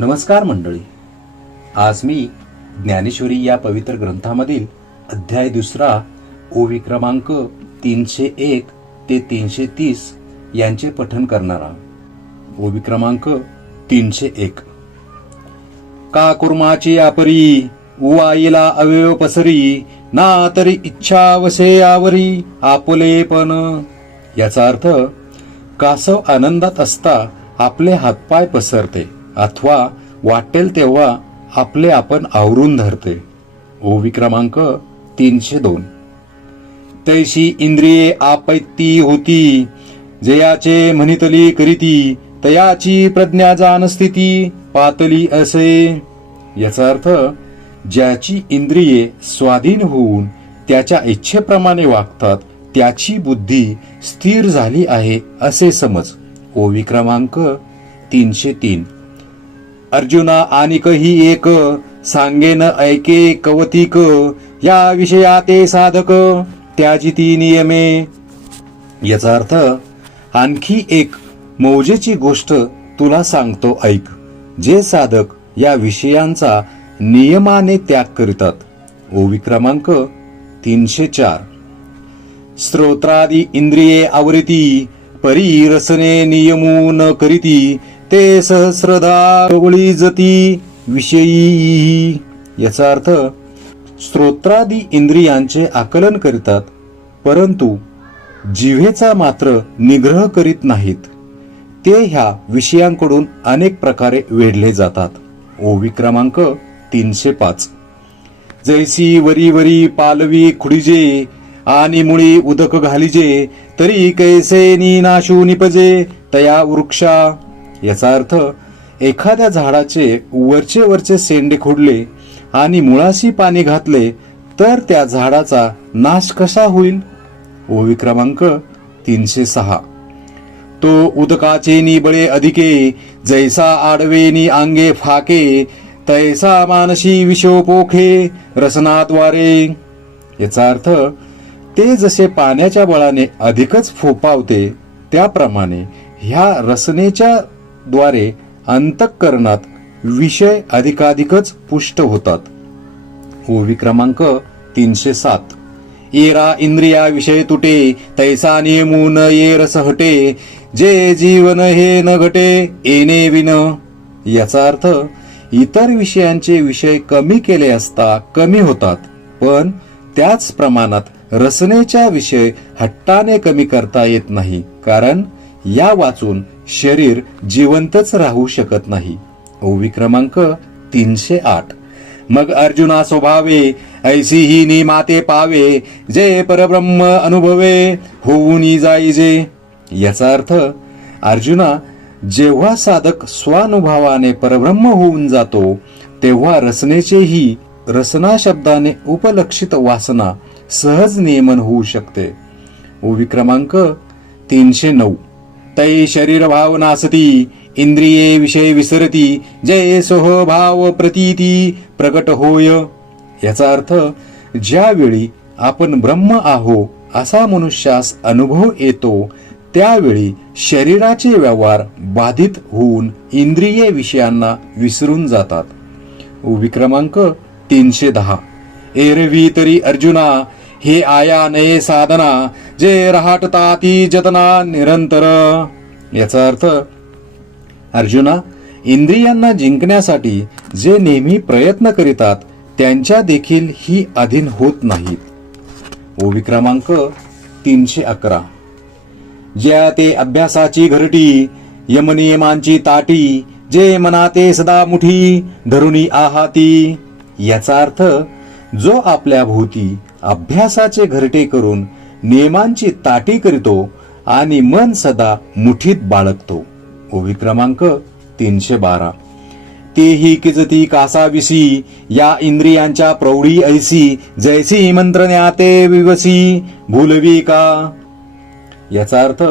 नमस्कार मंडळी. आज मी ज्ञानेश्वरी या पवित्र ग्रंथामधील अध्याय 2 ओवी क्रमांक 301 ते 330 यांचे पठण करणार आहोत. ओवी क्रमांक 301. का कुर्माची आपरी उवाईला अवयव पसरी ना तरी इच्छा वसे आवरी आपुलेपण. याचा अर्थ कासव आनंदात असता आपले हातपाय पसरते अथवा वाटेल तेव्हा आपले आपण आवरून धरते. ओवी क्रमांक 302. तैशी इंद्रिये आपैती होती जयाचे म्हणितली करीती तयाची प्रज्ञा जाण स्थिती पातली असे. याचा अर्थ ज्याची इंद्रिये स्वाधीन होऊन त्याच्या इच्छेप्रमाणे वागतात त्याची बुद्धी स्थिर झाली आहे असे समज. ओवी क्रमांक 303. अर्जुना आणिकही एक सांगेन ऐके कवतिक या विषयाते साधक त्याजिती नियमे. याचा अर्थ आणखी एक मौजेची गोष्ट तुला सांगतो ऐक. जे साधक या विषयांचा नियमाने त्याग करीतात. ओवी क्रमांक 304. स्तोत्रादी इंद्रिये आवृती परी रसने नियमू न करीती ते सहस्रधा ओळीजती विषयी. याचा अर्थ स्तोत्रादी इंद्रियांचे आकलन करतात परंतु जिव्हेचा मात्र निग्रह करीत नाहीत. ते ह्या विषयांकडून अनेक प्रकारे वेढले जातात. ओवी क्रमांक 305. जैसी वरी वरी पालवी खुडीजे आणि मुळी उदक घालिजे तरी कैसे नाशू निपजे तया वृक्षा. याचा अर्थ एखाद्या झाडाचे वरचे वरचे शेंडे खोडले आणि मुळाशी पाणी घातले तर त्या झाडाचा नाश कसा होईल. ओवी क्रमांक 306. तो उदकाचे नि बळे अधिके जैसा आडवेनी अंगे फाके तैसा मानशी विषोपोखे रसनाद्वारे. याचा अर्थ ते जसे पाण्याच्या बळाने अधिकच फोपावते त्याप्रमाणे ह्या रसनेच्या द्वारे अंतःकरणात विषय अधिकाधिकच पुष्ट होतात. ओवी क्रमांक 307. येरा इंद्रिया विषय तुटे तैसा नियमून ये रस हटे जे जीवन हे न घटे येणे विन. याचा अर्थ इतर विषयांचे विषय कमी केले असता कमी होतात पण त्याच प्रमाणात रसनेच्या विषय हट्टाने कमी करता येत नाही कारण या वाचून शरीर जिवंतच राहू शकत नाही. ओवी क्रमांक 308. मग अर्जुना स्वभावे ऐसी ही निमाते पावे जे परब्रह्म अनुभवे होऊन जाईजे. याचा अर्थ अर्जुना जेव्हा साधक स्वानुभवाने परब्रह्म होऊन जातो तेव्हा रसनेचेही रसना शब्दाने उपलक्षित वासना सहज नियमन होऊ शकते. ओवी क्रमांक 309. तै शरीर भाव नासती इंद्रिये विषय विसरती जय सोह भाव प्रतीती प्रकट होय. याचा अर्थ ज्यावेळी आपण ब्रह्म आहो असा मनुष्यास अनुभव येतो त्यावेळी शरीराचे व्यवहार बाधित होऊन इंद्रिये विषयांना विसरून जातात. ओवी क्रमांक 310. एरवी तरी अर्जुना हे आया नये साधना जे रहाटताती जतना निरंतर. याचा अर्थ अर्जुना इंद्रियांना जिंकण्यासाठी जे नेहमी प्रयत्न करीतात त्यांच्या देखील ही अधीन होत नाहीत. ओवी क्रमांक 311. ज्या ते अभ्यासाची घरटी यमनियमांची ताटी जे मनाते सदा मुठी धरुणी आहाती. याचा अर्थ जो आपल्या भोवती अभ्यासाचे घरटे करून नियमांची ताटी करीतो आणि मन सदा मुठीत बाळगतो. ओवी क्रमांक 312. तेही किजती कासाविसी या इंद्रियांच्या प्रौढी ऐसी जैसी मंत्रण्याते विवसी भूलवी का. याचा अर्थ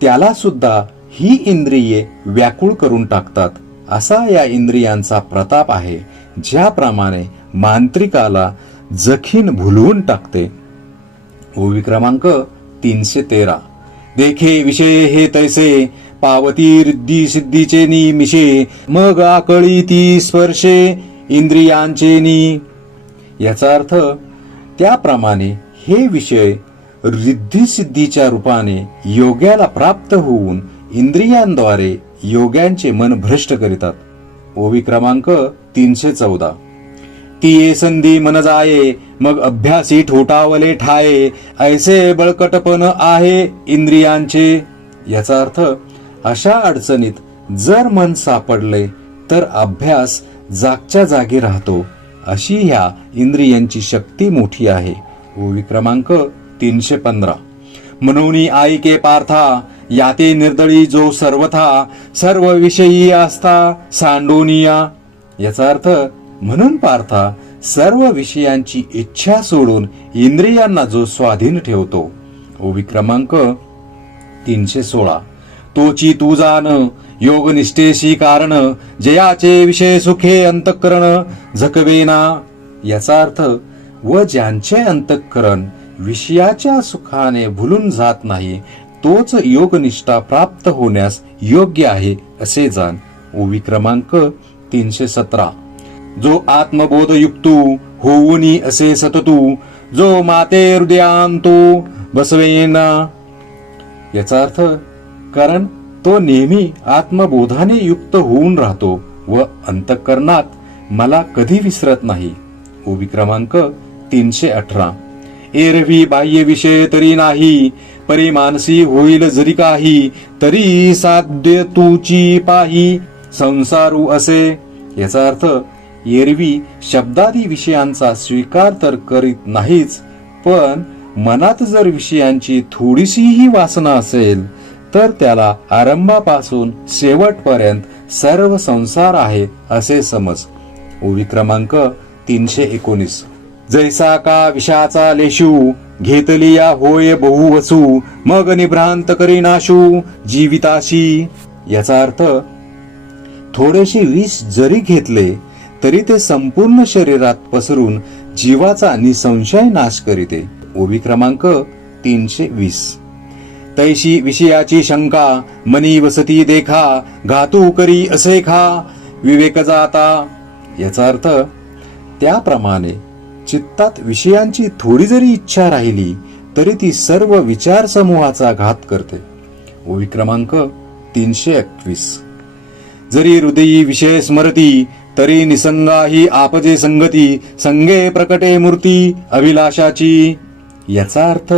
त्याला सुद्धा ही इंद्रिये व्याकुळ करून टाकतात असा या इंद्रियांचा प्रताप आहे ज्याप्रमाणे मांत्रिकाला जखीन भुलवून टाकते. ओवी क्रमांक 313. देखे विषय हे तैसे पावती रिद्धी सिद्धीचे निमिषे मग आकळी ती स्पर्शे इंद्रियांचे नी. याचा अर्थ त्याप्रमाणे हे विषय रिद्धी सिद्धीच्या रूपाने योग्याला प्राप्त होऊन इंद्रियांद्वारे योग्यांचे मन भ्रष्ट करीतात. ओवी क्रमांक 314. तिये संधी मन जाये मग अभ्यासी ठोठावले ठाये ऐसे बळकटपण आहे इंद्रियांचे. याचा अर्थ अशा अडचणीत जर मन सापडले तर अभ्यास जागच्या जागी राहतो, अशी ह्या इंद्रियांची शक्ती मोठी आहे. ओवी क्रमांक 315. म्हणून ऐके पार्था याते निर्दळी जो सर्वथा सर्व विषयी आस्था सांडोनिया. याचा अर्थ म्हणून पार्था सर्व विषयांची इच्छा सोडून इंद्रियांना जो स्वाधीन ठेवतो. ओवी क्रमांक 316. तोची तू जाण योग निष्ठेशी कारण जयाचे विषय सुखे अंतःकरण झकवेना. याचा अर्थ व ज्यांचे अंतःकरण विषयाच्या सुखाने भुलून जात नाही तोच योगनिष्ठा प्राप्त होण्यास योग्य आहे असे जाण. ओवी क्रमांक 317. जो आत्मबोध युक्तू होऊनी असे सततू जो माते हृदयांतो बसवेना. याचा अर्थ कारण तो नेहमी आत्मबोधाने युक्त होऊन राहतो व अंतःकरणात मला कधी विसरत नाही. ओवी क्रमांक 318. एरवी बाह्य विषय तरी नाही परी मानसी होईल जरी काही तरी साध्य तुची पाही संसारू असे. याचा अर्थ एरवी शब्दादी विषयांचा स्वीकार तर करीत नाहीच, पण मनात जर विषयांची थोडीशीही वासना असेल तर त्याला आरंभापासून शेवटपर्यंत सर्व संसार आहे असे समज. ओवी क्रमांक 319. जैसा का विषाचा लेशू घेतली या होय बहुवसू मग निभ्रांत करी नाशू जीविताशी. याचा अर्थ थोडेसे विष जरी घेतले तरी ते संपूर्ण शरीरात पसरून जीवाचा निसंशय नाश करीते. ओवी क्रमांक 320. तैशी विषयाची शंका मनी वसती देखा घातू करी असे खा विवेक जाता. याचा अर्थ त्याप्रमाणे चित्तात विषयांची थोडी जरी इच्छा राहिली तरी ती सर्व विचार समूहाचा घात करते. ओवी क्रमांक 321. जरी हृदयी विषय स्मरती तरी निसंगाही आपजे संगती संगे प्रकटे मूर्ती अभिलाषाची. याचा अर्थ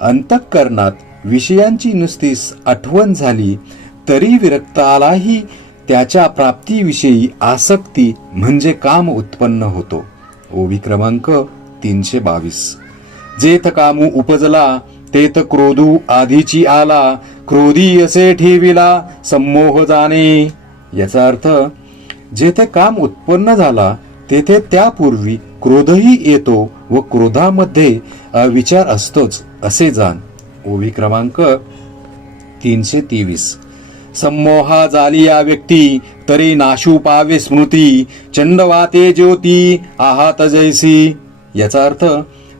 अंतःकरणात विषयांची नुसती आठवण झाली तरी विरक्त आलाही त्याच्या प्राप्तीविषयी आसक्ती म्हणजे काम उत्पन्न होतो. ओवी क्रमांक 322. जेथ कामू उपजला तेथ क्रोधू आधीची आला क्रोधी असे ठेविला संमोह जाणे. याचा अर्थ जेथे काम उत्पन्न झाला तेथे त्यापूर्वी क्रोधही येतो व क्रोधामध्ये विचार असतोच असे जाण. ओवी क्रमांक 323. संमोहा झाली या व्यक्ती तरी नाशू पावे स्मृती चंडवाते ज्योती आहात जैसी. याचा अर्थ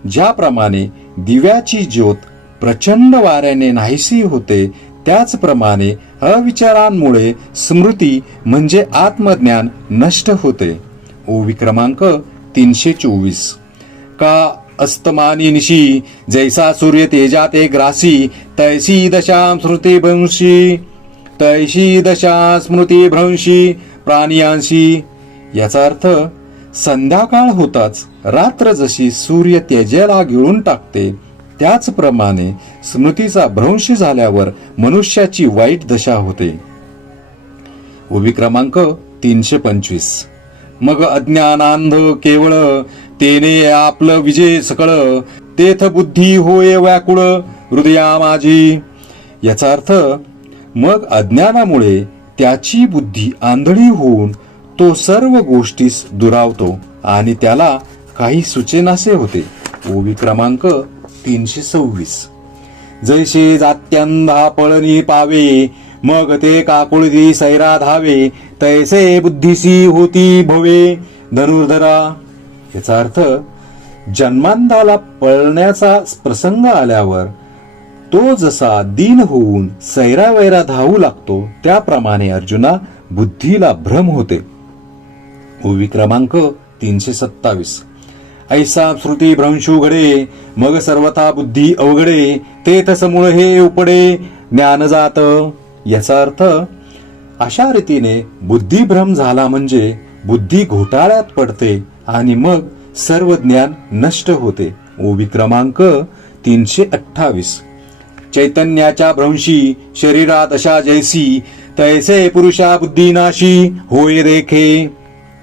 ज्याप्रमाणे दिव्याची ज्योत प्रचंड वाऱ्याने नाहीसी होते त्याचप्रमाणे अविचारांमुळे स्मृती म्हणजे आत्मज्ञान नष्ट होते. ओवी क्रमांक 324. का अस्तमानी निशी जैसा सूर्य तेजाते ग्रासी तैसी दशा स्मृती भ्रंशी तैशी दशा स्मृती भ्रंशी प्राणियांशी. याचा अर्थ संध्याकाळ होताच रात्र जशी सूर्य तेजाला गिळून टाकते त्याचप्रमाणे स्मृतीचा भ्रंश झाल्यावर मनुष्याची वाईट दशा होते. ओवी क्रमांक 325. मग अज्ञानांध केवळ तेने आपलं विजय सकळ तेथ बुद्धी होय व्याकुळ हृदया माझी. याचा अर्थ मग अज्ञानामुळे त्याची बुद्धी आंधळी होऊन तो सर्व गोष्टीस दुरावतो आणि त्याला काही सुचेनासे होते. ओवी क्रमांक 326. जैसे जात्यांधा पळणी पावे मग ते काकुळी सैरा धावे तैसे बुद्धीसी होती भवे धनुर्धरा. याचा अर्थ जन्मांधाला पळण्याचा प्रसंग आल्यावर तो जसा दीन होऊन सैरावैरा धावू लागतो त्याप्रमाणे अर्जुना बुद्धीला भ्रम होते. ओवी क्रमांक 327. ऐसा श्रुती भ्रंशू घडे मग सर्वथा बुद्धी अवघडे तेथ समूळ हे उपडे ज्ञान जात. याचा अर्थ अशा रीतीने बुद्धिभ्रम झाला म्हणजे बुद्धी घोटाळ्यात पडते आणि मग सर्व ज्ञान नष्ट होते. ओवी क्रमांक 328. चैतन्याच्या भ्रंशी शरीरात अशा जैसी तैसे पुरुषा बुद्धीनाशी होय देखे.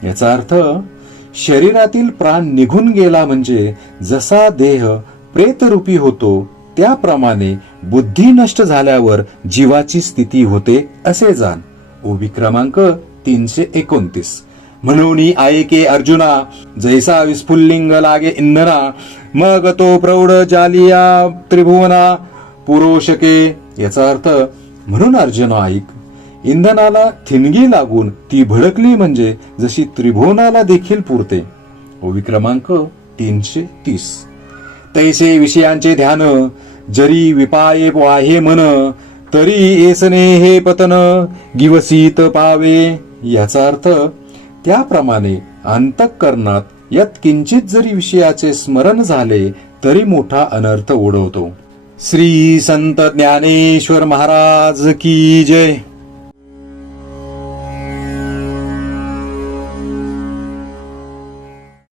याचा अर्थ शरीरातील प्राण निघून गेला म्हणजे जसा देह प्रेतरूपी होतो त्याप्रमाणे बुद्धी नष्ट झाल्यावर जीवाची स्थिती होते असे जाण. ओवी क्रमांक 329. म्हणून ऐके अर्जुना जैसा विस्फुल्लिंग लागे इंधना मग तो प्रौढ जालिया त्रिभुवना पुरोशके. याचा अर्थ म्हणून अर्जुन ऐक, इंधनाला थिणगी लागून ती भडकली म्हणजे जशी त्रिभुवनाला देखील पुरते. ओवी क्रमांक 330. तैसे विषयांचे ध्यान जरी विपाये वाहे मन तरी ऐसने हे पतन गिवसीत पावे. याचा अर्थ त्याप्रमाणे अंतःकरणात यत किंचित जरी विषयाचे स्मरण झाले तरी मोठा अनर्थ ओढवतो. श्री संत ज्ञानेश्वर महाराज की जय.